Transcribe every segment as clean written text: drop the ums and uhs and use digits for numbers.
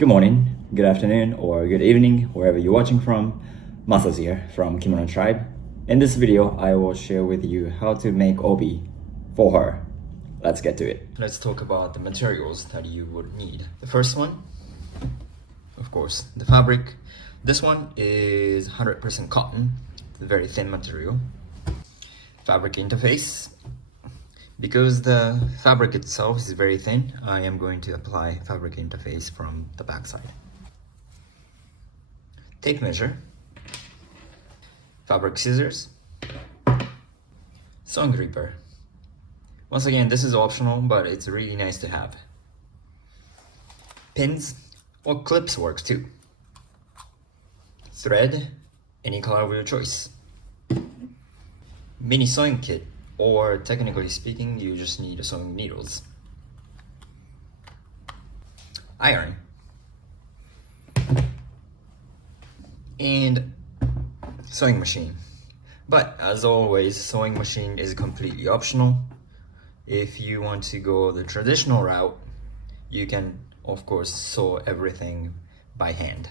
Good morning, good afternoon, or good evening, wherever you're watching from. Masa's here from Kimono Tribe. In this video, I will share with you how to make obi for her. Let's get to it. Let's talk about the materials that you would need. The first one, of course, the fabric. This one is 100% cotton. It's a very thin material. Fabric interface. Because the fabric itself is very thin, I am going to apply fabric interface from the back side. Tape measure, fabric scissors, sewing reaper. Once again, this is optional, but it's really nice to have. Pins or clips works too. Thread, any color of your choice. Mini sewing kit, or technically speaking, you just need sewing needles. Iron. And sewing machine. But as always, sewing machine is completely optional. If you want to go the traditional route, you can of course sew everything by hand.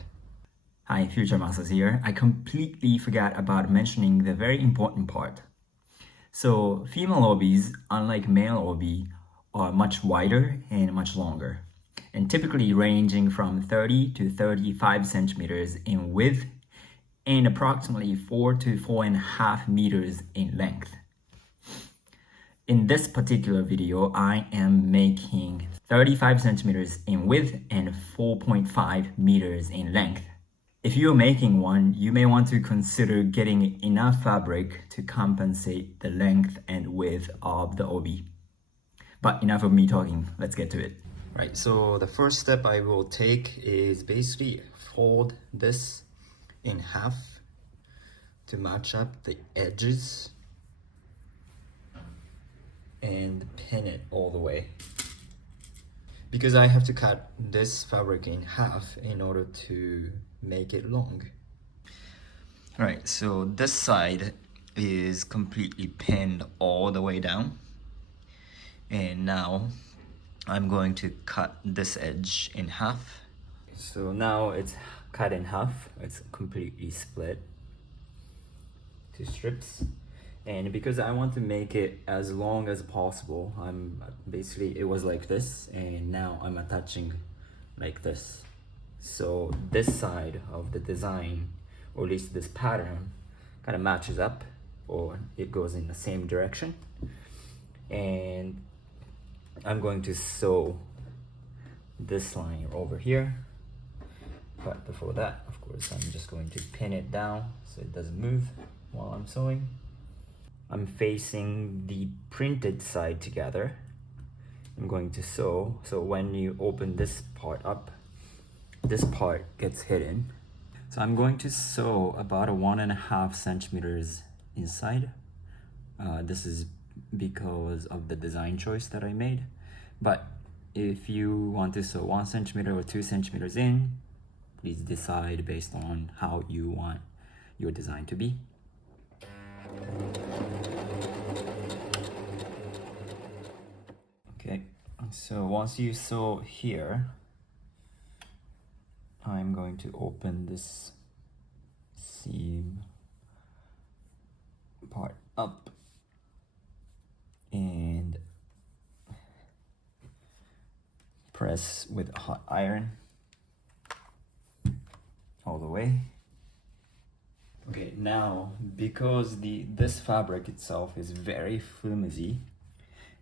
Hi, Future Masters here. I completely forgot about mentioning the very important part. So female obis, unlike male obi, are much wider and much longer, and typically ranging from 30 to 35 centimeters in width and approximately 4 to 4.5 meters in length. In this particular video, I am making 35 centimeters in width and 4.5 meters in length. If you're making one, you may want to consider getting enough fabric to compensate the length and width of the obi. But enough of me talking, let's get to it. Right, so the first step I will take is basically fold this in half to match up the edges and pin it all the way. Because I have to cut this fabric in half in order to make it long. All right, so this side is completely pinned all the way down. And now I'm going to cut this edge in half. So now it's cut in half. It's completely split to strips. And because I want to make it as long as possible, it was like this, and now I'm attaching like this. So this side of the design, or at least this pattern, kind of matches up, or it goes in the same direction. And I'm going to sew this line over here. But before that, of course, I'm just going to pin it down so it doesn't move while I'm sewing. I'm facing the printed side together. I'm going to sew, so when you open this part up, this part gets hidden. So I'm going to sew about 1.5 centimeters inside. This is because of the design choice that I made. But if you want to sew 1 centimeter or 2 centimeters in, please decide based on how you want your design to be. Okay, so once you sew here, I'm going to open this seam part up and press with a hot iron all the way. Okay, now because this fabric itself is very flimsy,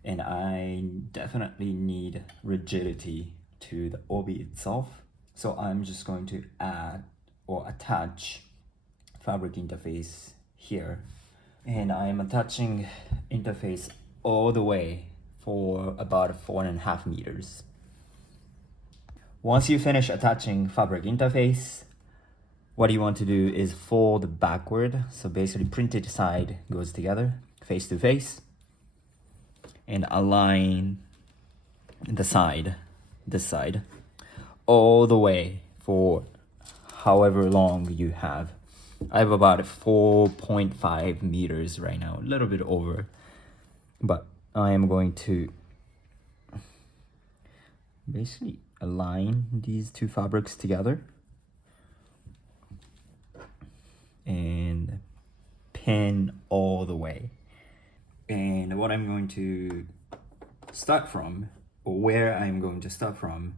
and I definitely need rigidity to the obi itself, so I'm just going to add or attach fabric interface here, and I'm attaching interface all the way for about 4.5 meters. Once you finish attaching fabric interface, what you want to do is fold backward. So basically printed side goes together, face to face, and align the side, this side, all the way for however long you have. I have about 4.5 meters right now, a little bit over, but I am going to basically align these two fabrics together and pin all the way. And what I'm going to start from, or where I'm going to start from,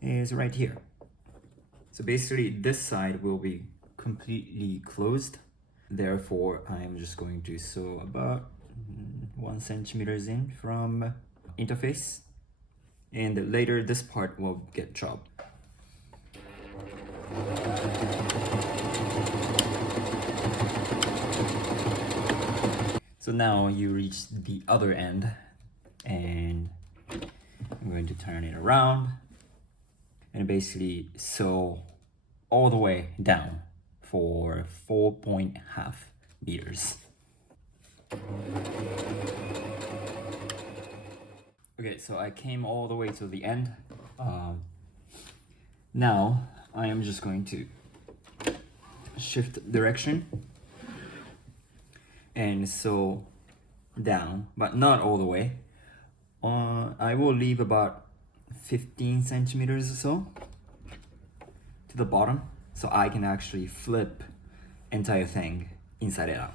is right here. So basically this side will be completely closed. Therefore, I'm just going to sew about 1 centimeters in from interface. And later this part will get chopped. So now you reach the other end, and I'm going to turn it around and basically sew all the way down for 4.5 meters. Okay, so I came all the way to the end. Now I am just going to shift direction and sew down, but not all the way. I will leave about 15 centimeters or so to the bottom, so I can actually flip entire thing inside and out.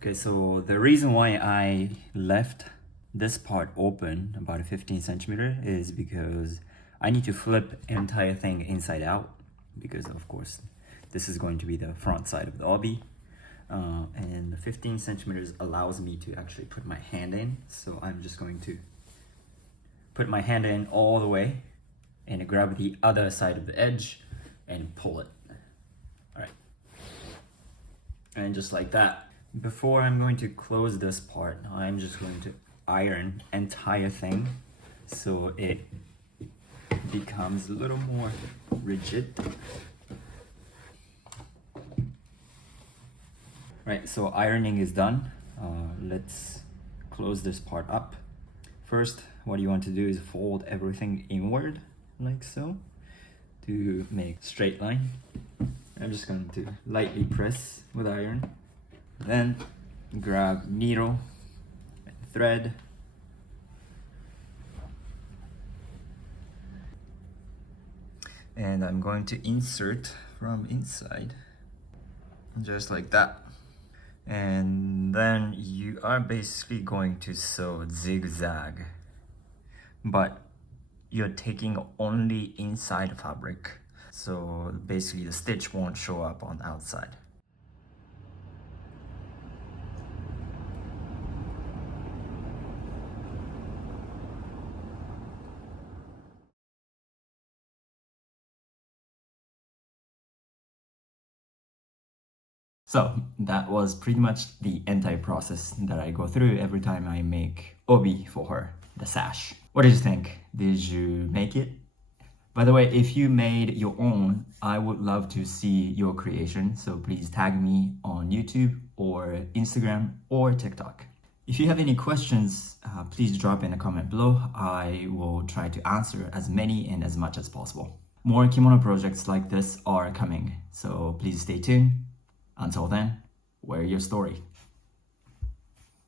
Okay, so the reason why I left this part open about 15 centimeter is because I need to flip entire thing inside out, because of course this is going to be the front side of the obi, and the 15 centimeters allows me to actually put my hand in. So I'm just going to put my hand in all the way and grab the other side of the edge and pull it. All right, and just like that. Before I'm going to close this part, I'm just going to iron entire thing so it becomes a little more rigid. Right, so ironing is done. Let's close this part up. First, what you want to do is fold everything inward like so to make straight line. I'm just going to lightly press with iron. Then grab needle and thread. And I'm going to insert from inside, just like that. And then you are basically going to sew zigzag, but you're taking only inside fabric. So basically the stitch won't show up on the outside. So that was pretty much the entire process that I go through every time I make obi for her, the sash. What did you think? Did you make it? By the way, if you made your own, I would love to see your creation. So please tag me on YouTube or Instagram or TikTok. If you have any questions, please drop in a comment below. I will try to answer as many and as much as possible. More kimono projects like this are coming, so please stay tuned. Until then, wear your story.